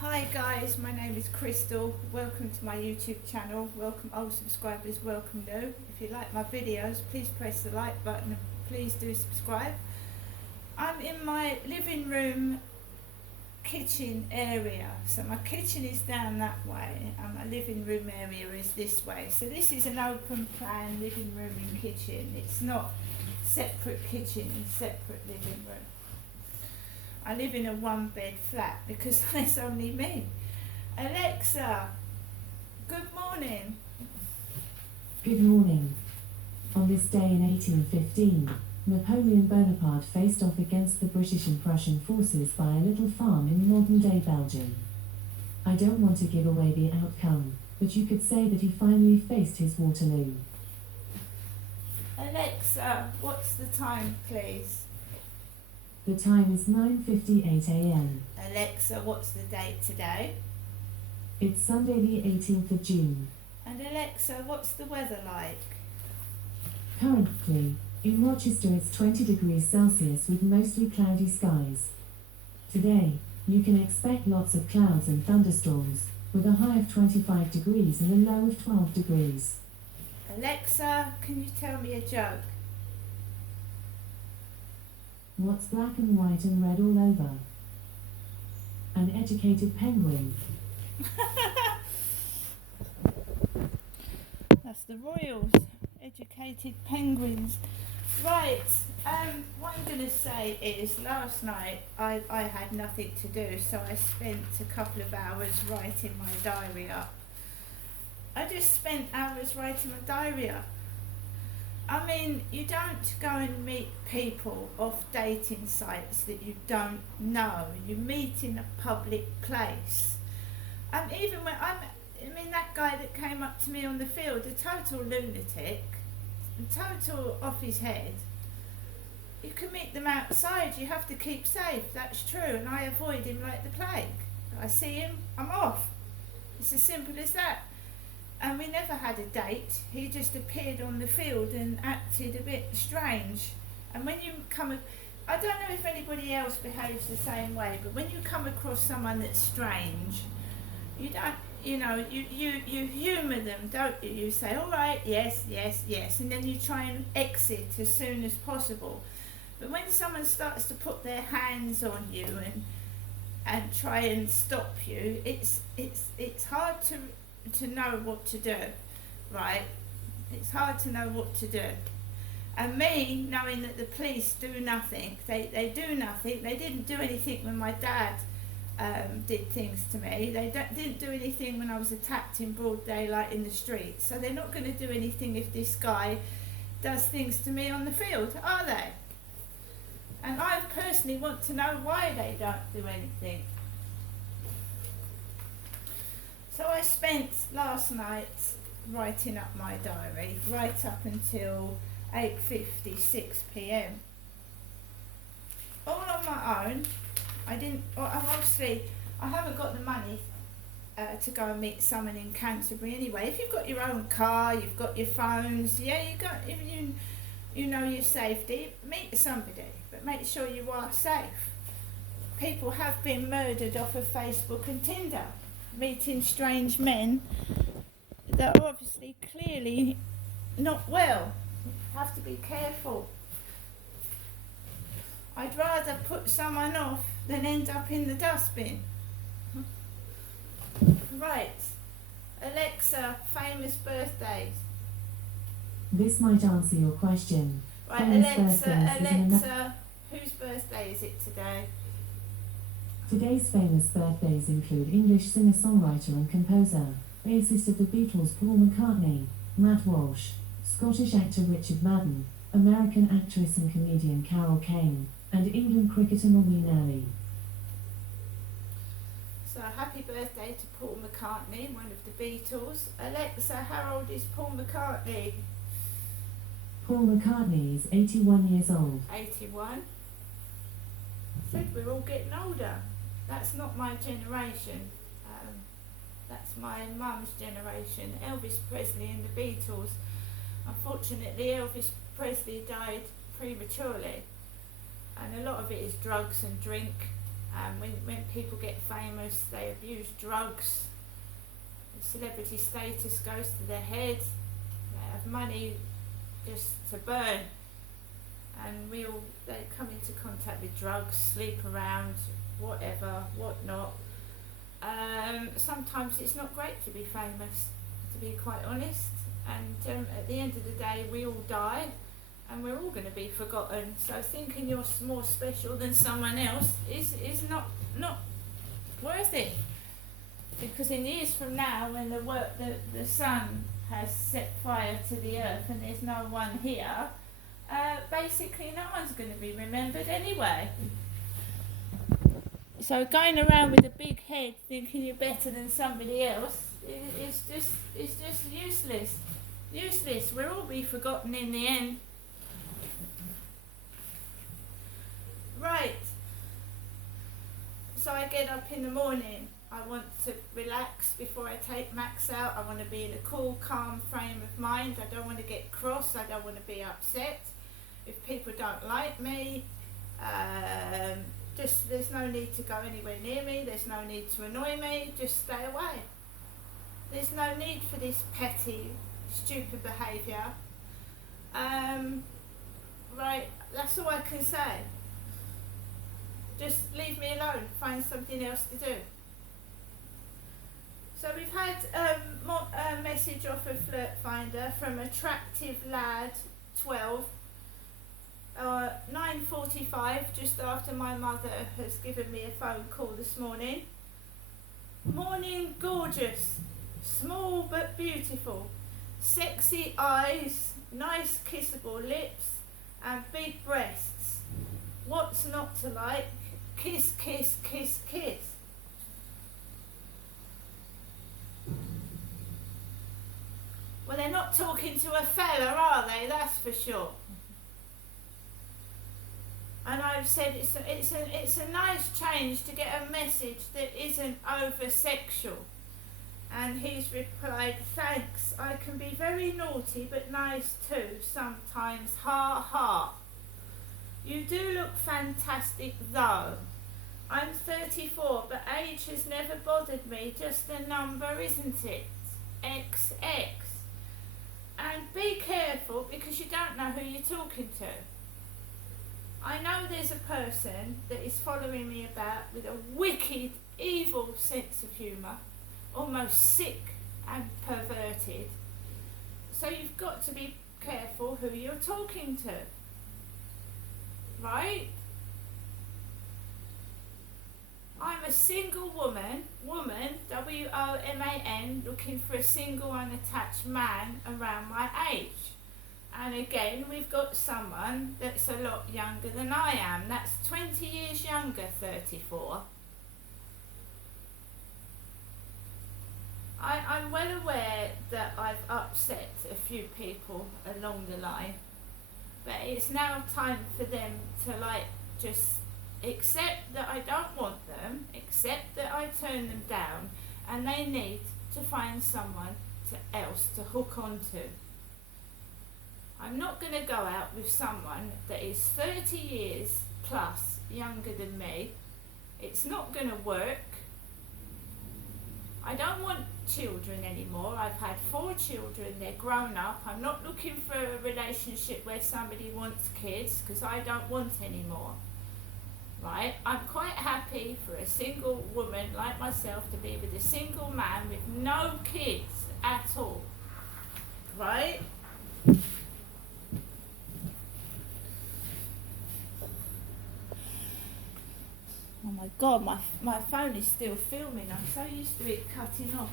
Hi guys, my name is Crystal. Welcome to my YouTube channel. Welcome old subscribers, welcome new. If you like my videos, please press the like button and please do subscribe. I'm in my living room kitchen area. So my kitchen is down that way and my living room area is this way. So this is an open plan living room and kitchen. It's not separate kitchen and separate living room. I live in a one-bed flat because there's only me. Alexa, good morning. Good morning. On this day in 1815, Napoleon Bonaparte faced off against the British and Prussian forces by a little farm in modern-day Belgium. I don't want to give away the outcome, but you could say that he finally faced his Waterloo. Alexa, what's the time, please? The time is 9:58 a.m. Alexa, what's the date today? It's Sunday the 18th of June. And Alexa, what's the weather like? Currently, in Rochester it's 20 degrees Celsius with mostly cloudy skies. Today, you can expect lots of clouds and thunderstorms, with a high of 25 degrees and a low of 12 degrees. Alexa, can you tell me a joke? What's black and white and red all over? An educated penguin. That's the Royals, educated penguins. Right, what I'm going to say is last night I had nothing to do, so I spent a couple of hours writing my diary up. I just spent hours writing my diary up. I mean, you don't go and meet people off dating sites that you don't know. You meet in a public place. Even when that guy that came up to me on the field, a total lunatic, total off his head. You can meet them outside. You have to keep safe. That's true. And I avoid him like the plague. I see him, I'm off. It's as simple as that. And we never had a date. He just appeared on the field and acted a bit strange. And when you I don't know if anybody else behaves the same way, but when you come across someone that's strange, you don't, you humour them, don't you? You say, all right, yes, yes, yes, and then you try and exit as soon as possible. But when someone starts to put their hands on you and try and stop you, it's hard to know what to do, right? It's hard to know what to do. And me, knowing that the police do nothing, they do nothing. They didn't do anything when my dad did things to me. They didn't do anything when I was attacked in broad daylight in the street. So they're not going to do anything if this guy does things to me on the field, are they? And I personally want to know why they don't do anything. So I spent last night writing up my diary right up until 8:56 p.m. all on my own. I haven't got the money to go and meet someone in Canterbury anyway. If you've got your own car, you've got your phones, if you know your safety, meet somebody, but make sure you are safe. People have been murdered off of Facebook and Tinder, meeting strange men that are obviously clearly not well. Have to be careful. I'd rather put someone off than end up in the dustbin. Right, Alexa, famous birthdays. This might answer your question. Right, Famous Alexa, whose birthday is it today? Today's famous birthdays include English singer-songwriter and composer, bassist of the Beatles Paul McCartney, Matt Walsh, Scottish actor Richard Madden, American actress and comedian Carol Kane, and England cricketer Noreen Ali. So happy birthday to Paul McCartney, one of the Beatles. Alexa, how old is Paul McCartney? Paul McCartney is 81 years old. 81. Said we're all getting older. That's not my generation. That's my mum's generation. Elvis Presley and the Beatles. Unfortunately, unfortunately Elvis Presley died prematurely, and a lot of it is drugs and drink. And when people get famous, they abuse drugs. Celebrity status goes to their head. They have money just to burn, and they come into contact with drugs, sleep around, whatever, whatnot. Sometimes it's not great to be famous, to be quite honest. And at the end of the day, we all die, and we're all going to be forgotten. So thinking you're more special than someone else is not worth it. Because in years from now, when the sun has set fire to the earth and there's no one here, basically no one's going to be remembered anyway. So going around with a big head thinking you're better than somebody else is just useless. Useless. We'll all be forgotten in the end. Right. So I get up in the morning. I want to relax before I take Max out. I want to be in a cool, calm frame of mind. I don't want to get cross. I don't want to be upset. If people don't like me, there's no need to go anywhere near me. There's no need to annoy me. Just stay away. There's no need for this petty, stupid behaviour. Right, that's all I can say. Just leave me alone. Find something else to do. So we've had a message off of Flirt Finder from Attractive Lad 12. 9:45, just after my mother has given me a phone call this morning. Morning, gorgeous, small but beautiful, sexy eyes, nice kissable lips, and big breasts. What's not to like? Kiss, kiss, kiss, kiss. Well, they're not talking to a fella, are they? That's for sure. And I've said it's a nice change to get a message that isn't over sexual. And he's replied, thanks, I can be very naughty but nice too sometimes, ha ha. You do look fantastic though. I'm 34 but age has never bothered me, just a number, isn't it? XX. And be careful because you don't know who you're talking to. I know there's a person that is following me about with a wicked, evil sense of humour, almost sick and perverted. So you've got to be careful who you're talking to. Right? I'm a single woman, WOMAN, looking for a single unattached man around my age. And again, we've got someone that's a lot younger than I am. That's 20 years younger, 34. I'm well aware that I've upset a few people along the line. But it's now time for them to just accept that I don't want them, accept that I turn them down, and they need to find someone else to hook onto. I'm not going to go out with someone that is 30 years plus younger than me. It's not going to work. I don't want children anymore. I've had 4 children, they're grown up. I'm not looking for a relationship where somebody wants kids because I don't want any more. Right? I'm quite happy for a single woman like myself to be with a single man with no kids at all. Right? Oh my God, my phone is still filming. I'm so used to it cutting off.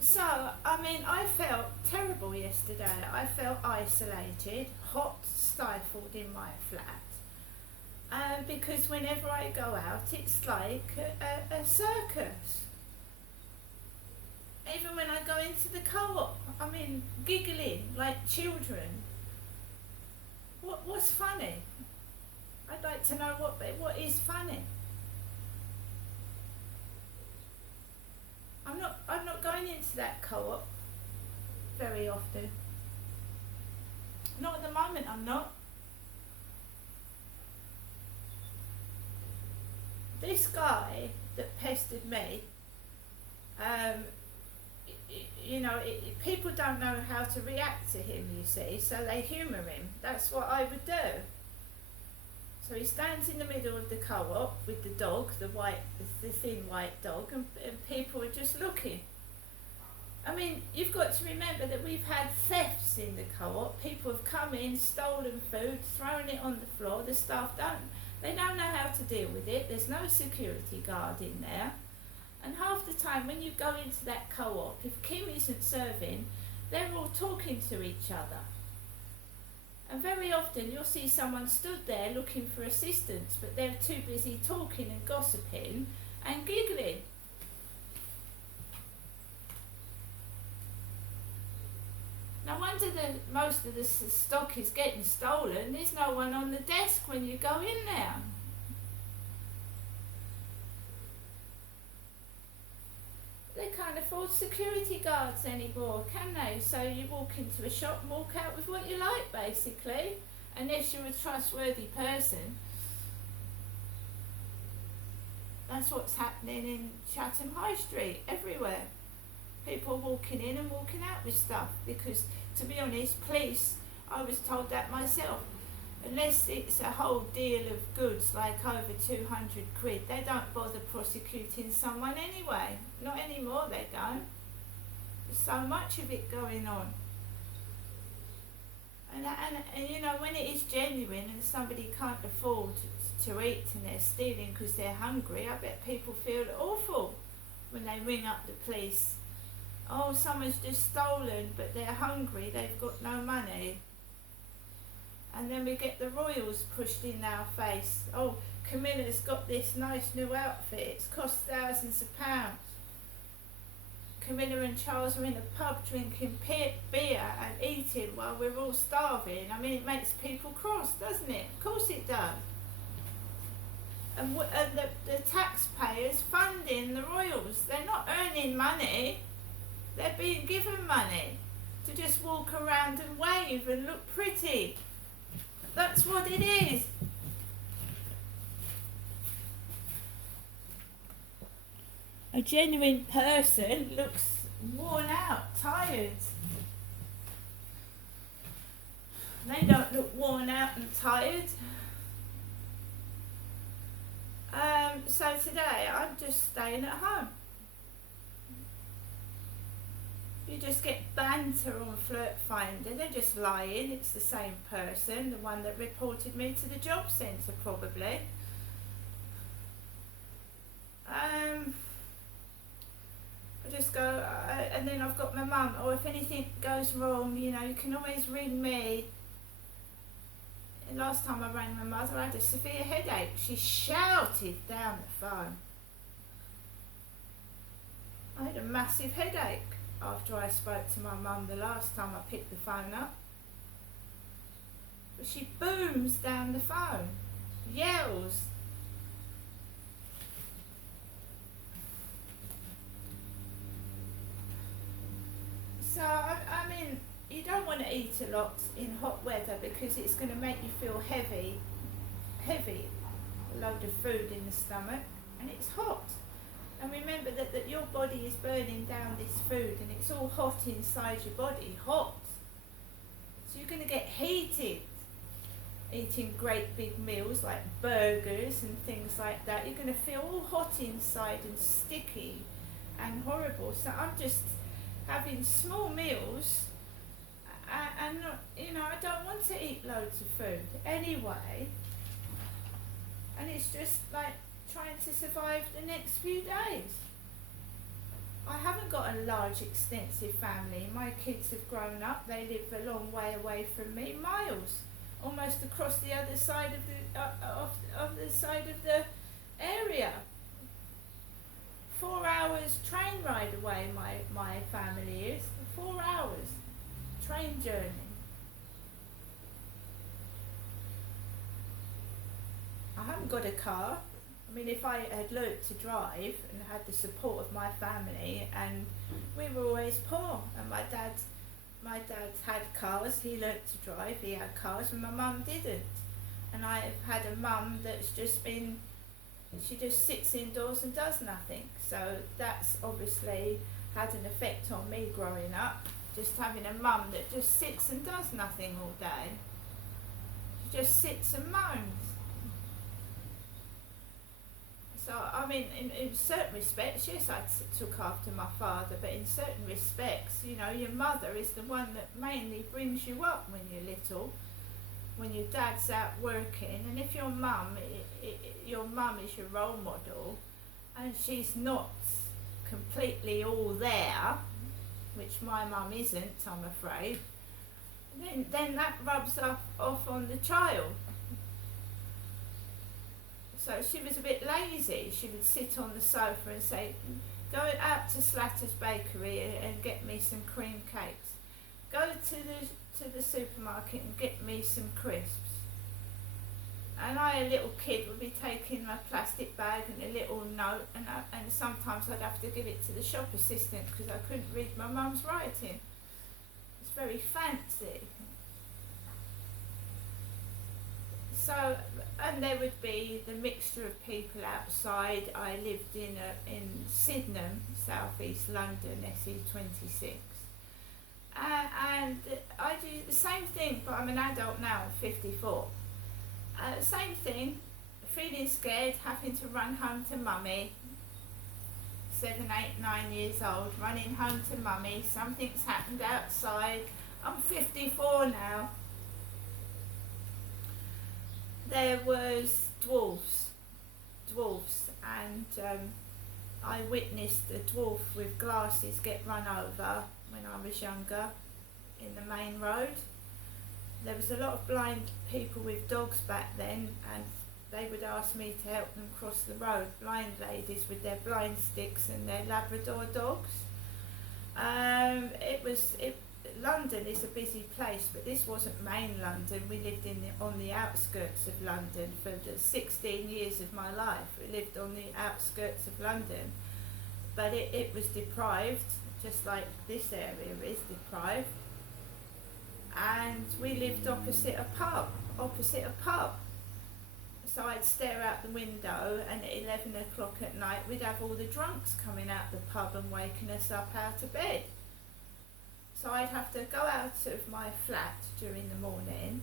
So, I felt terrible yesterday. I felt isolated, hot, stifled in my flat. Because whenever I go out, it's like a circus. Even when I go into the co-op, giggling like children. What's funny? I'd like to know what is funny. I'm not going into very often. Not at the moment, I'm not. This guy that pestered me, people don't know how to react to him, you see, so they humour him. That's what I would do. So he stands in the middle of the co-op with the dog, the thin white dog, and people are just looking. I mean, you've got to remember that we've had thefts in the co-op. People have come in, stolen food, thrown it on the floor. The staff they don't know how to deal with it. There's no security guard in there. And half the time when you go into that co-op, if Kim isn't serving, they're all talking to each other. And very often you'll see someone stood there looking for assistance, but they're too busy talking and gossiping and giggling. No wonder that most of the stock is getting stolen. There's no one on the desk when you go in there. They can't afford security guards anymore, can they? So you walk into a shop and walk out with what you like, basically, unless you're a trustworthy person. That's what's happening in Chatham High Street, everywhere. People walking in and walking out with stuff because, to be honest, police, I was told that myself, unless it's a whole deal of goods like over 200 quid, they don't bother prosecuting someone anyway. Not anymore, they don't. There's so much of it going on. And you know, when it is genuine and somebody can't afford to eat and they're stealing because they're hungry, I bet people feel awful when they ring up the police. Oh, someone's just stolen, but they're hungry, they've got no money. And then we get the royals pushed in our face. Oh, Camilla's got this nice new outfit, it's cost thousands of pounds. Camilla and Charles are in a pub drinking beer and eating while we're all starving. I mean, it makes people cross, doesn't it? Of course it does. And the taxpayers funding the royals, they're not earning money. They're being given money to just walk around and wave and look pretty. That's what it is. A genuine person looks worn out, tired. They don't look worn out and tired. So today I'm just staying at home. You just get banter on Flirt Finder. They're just lying. It's the same person, the one that reported me to the job centre probably. I just go, and then I've got my mum, or if anything goes wrong, you know, you can always ring me. And last time I rang my mother, I had a severe headache. She shouted down the phone. I had a massive headache after I spoke to my mum the last time I picked the phone up. But she booms down the phone, yells. So, I mean, you don't want to eat a lot in hot weather because it's going to make you feel heavy, a load of food in the stomach, and it's hot. And remember that your body is burning down this food and it's all hot inside your body, hot. So you're going to get heated eating great big meals like burgers and things like that. You're going to feel all hot inside and sticky and horrible. So I'm just having small meals and you know, I don't want to eat loads of food anyway. And it's just like trying to survive the next few days. I haven't got a large extensive family. My kids have grown up, they live a long way away from me, miles, almost across the other side of the side of the area. 4 hours train ride away my family is. 4 hours train journey. I haven't got a car. I mean, if I had learnt to drive and had the support of my family, and we were always poor, and my dad my dad had cars, he learnt to drive, he had cars, and my mum didn't. And I've had a mum that's just been, she just sits indoors and does nothing. So that's obviously had an effect on me growing up, just having a mum that just sits and does nothing all day. She just sits and moans. So, I mean, in certain respects, yes, I took after my father, but in certain respects, you know, your mother is the one that mainly brings you up when you're little, when your dad's out working, and if your mum is your role model, and she's not completely all there, which my mum isn't, I'm afraid, then that rubs off on the child. So she was a bit lazy. She would sit on the sofa and say, go out to Slatter's Bakery and get me some cream cakes. Go to the supermarket and get me some crisps. And I, a little kid, would be taking my plastic bag and a little note, and sometimes I'd have to give it to the shop assistant because I couldn't read my mum's writing. It's very fancy. So, and there would be the mixture of people outside. I lived in Sydenham, South East London, SE26. And I do the same thing, but I'm an adult now, I'm 54. Same thing, feeling scared, having to run home to mummy, 7, 8, 9 years old, running home to mummy, something's happened outside. I'm 54 now. There was dwarfs, and I witnessed a dwarf with glasses get run over when I was younger in the main road. There was a lot of blind people with dogs back then, and they would ask me to help them cross the road, blind ladies with their blind sticks and their Labrador dogs. London is a busy place, but this wasn't main London. We lived on the outskirts of London for the 16 years of my life. We lived on the outskirts of London, but it was deprived, just like this area is deprived. And we lived opposite a pub. So I'd stare out the window, and at 11 o'clock at night we'd have all the drunks coming out the pub and waking us up out of bed. So I'd have to go out of my flat during the morning,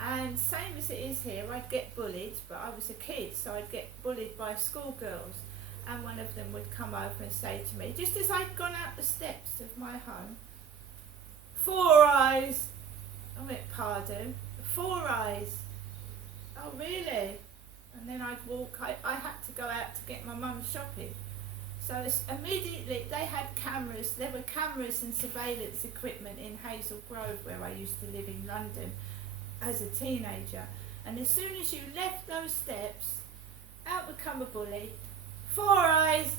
and same as it is here, I'd get bullied, but I was a kid, so I'd get bullied by schoolgirls, and one of them would come over and say to me, just as I'd gone out the steps of my home, 4 eyes. I went, pardon? 4 eyes. Oh really? And then I'd walk, I had to go out to get my mum shopping. So immediately they had cameras, there were cameras and surveillance equipment in Hazel Grove, where I used to live in London as a teenager. And as soon as you left those steps, out would come a bully. 4 eyes.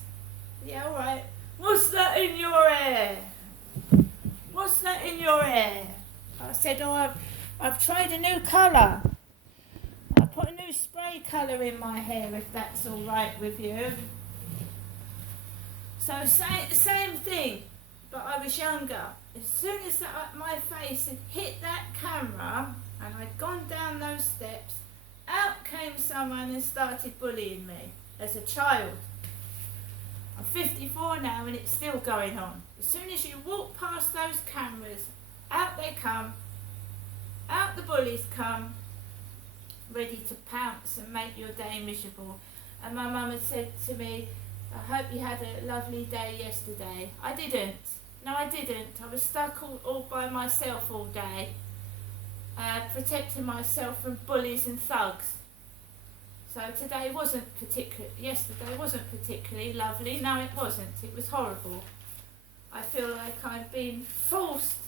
Yeah, all right. What's that in your hair? What's that in your hair? I said, oh, I've tried a new colour. I put a new spray colour in my hair, if that's all right with you. So same thing, but I was younger. As soon as my face had hit that camera and I'd gone down those steps, out came someone and started bullying me as a child. I'm 54 now and it's still going on. As soon as you walk past those cameras, out they come, out the bullies come, ready to pounce and make your day miserable. And my mum had said to me, I hope you had a lovely day yesterday. I didn't. No, I didn't. I was stuck all by myself all day, protecting myself from bullies and thugs. So yesterday wasn't particularly lovely. No, it wasn't. It was horrible. I feel like I've been forced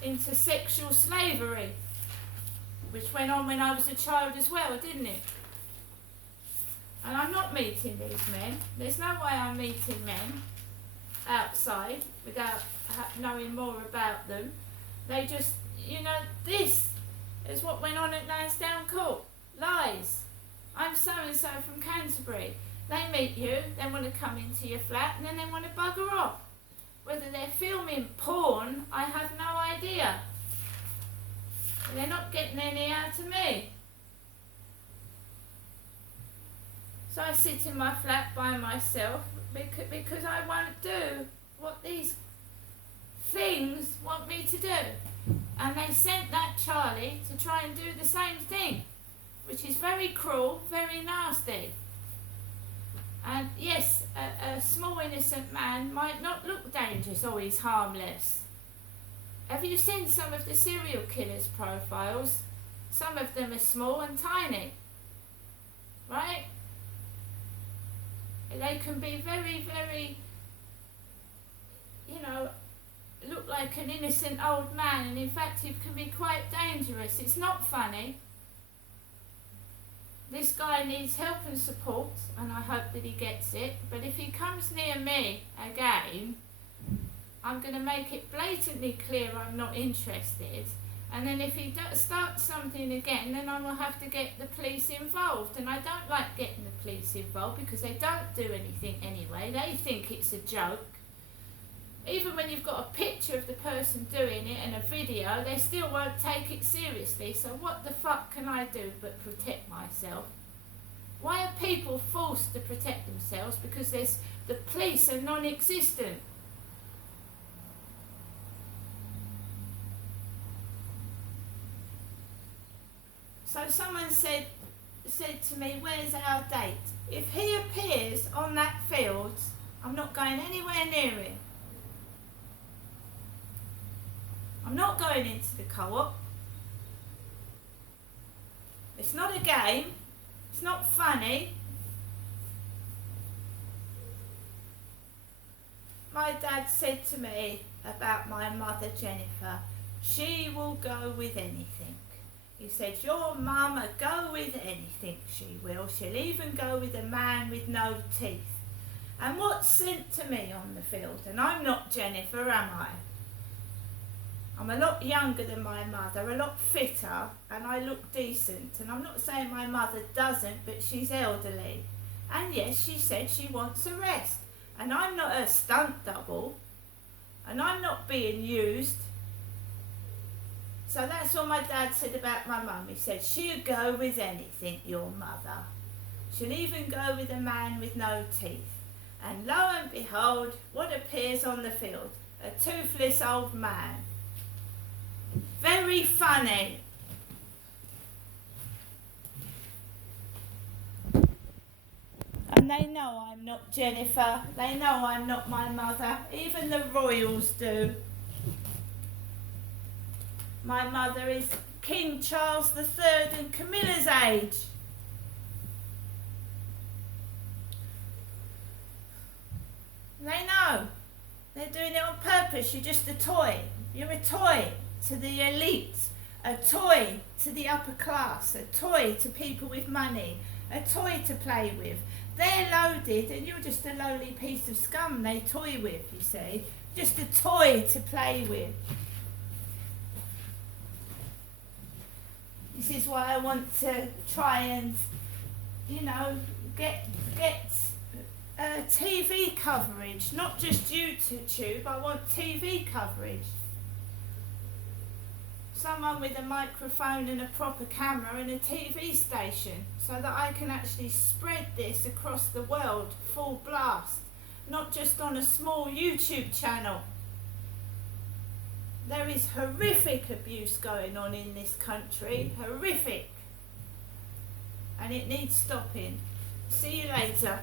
into sexual slavery, which went on when I was a child as well, didn't it? And I'm not meeting these men. There's no way I'm meeting men outside without knowing more about them. They just, this is what went on at Lansdowne Court. Lies. I'm so-and-so from Canterbury. They meet you, they want to come into your flat, and then they want to bugger off. Whether they're filming porn, I have no idea. They're not getting any out of me. So I sit in my flat by myself because I won't do what these things want me to do. And they sent that Charlie to try and do the same thing, which is very cruel, very nasty. And yes, a small innocent man might not look dangerous or he's harmless. Have you seen some of the serial killers' profiles? Some of them are small and tiny, right? They can be very, very, look like an innocent old man, and in fact it can be quite dangerous. It's not funny. This guy needs help and support, and I hope that he gets it. But if he comes near me again, I'm going to make it blatantly clear I'm not interested. And then if he starts something again, then I will have to get the police involved. And I don't like getting the police involved because they don't do anything anyway. They think it's a joke. Even when you've got a picture of the person doing it and a video, they still won't take it seriously. So what the fuck can I do but protect myself? Why are people forced to protect themselves? Because the police are non-existent. So someone said to me, where's our date? If he appears on that field, I'm not going anywhere near him. I'm not going into the co-op. It's not a game. It's not funny. My dad said to me about my mother, Jennifer, she will go with anything. He said, your mama go with anything, she will. She'll even go with a man with no teeth. And what's sent to me on the field? And I'm not Jennifer, am I? I'm a lot younger than my mother, a lot fitter, and I look decent. And I'm not saying my mother doesn't, but she's elderly. And yes, she said she wants a rest. And I'm not a stunt double. And I'm not being used. So that's what my dad said about my mum. He said, she'll go with anything, your mother. She'll even go with a man with no teeth. And lo and behold, what appears on the field? A toothless old man. Very funny. And they know I'm not Jennifer. They know I'm not my mother. Even the royals do. My mother is King Charles III and Camilla's age. They know. They're doing it on purpose. You're just a toy. You're a toy to the elite, a toy to the upper class, a toy to people with money, a toy to play with. They're loaded and you're just a lowly piece of scum they toy with, you see. Just a toy to play with. This is why I want to try and, get TV coverage, not just YouTube. I want TV coverage. Someone with a microphone and a proper camera and a TV station, so that I can actually spread this across the world full blast, not just on a small YouTube channel. There is horrific abuse going on in this country, horrific, and it needs stopping. See you later.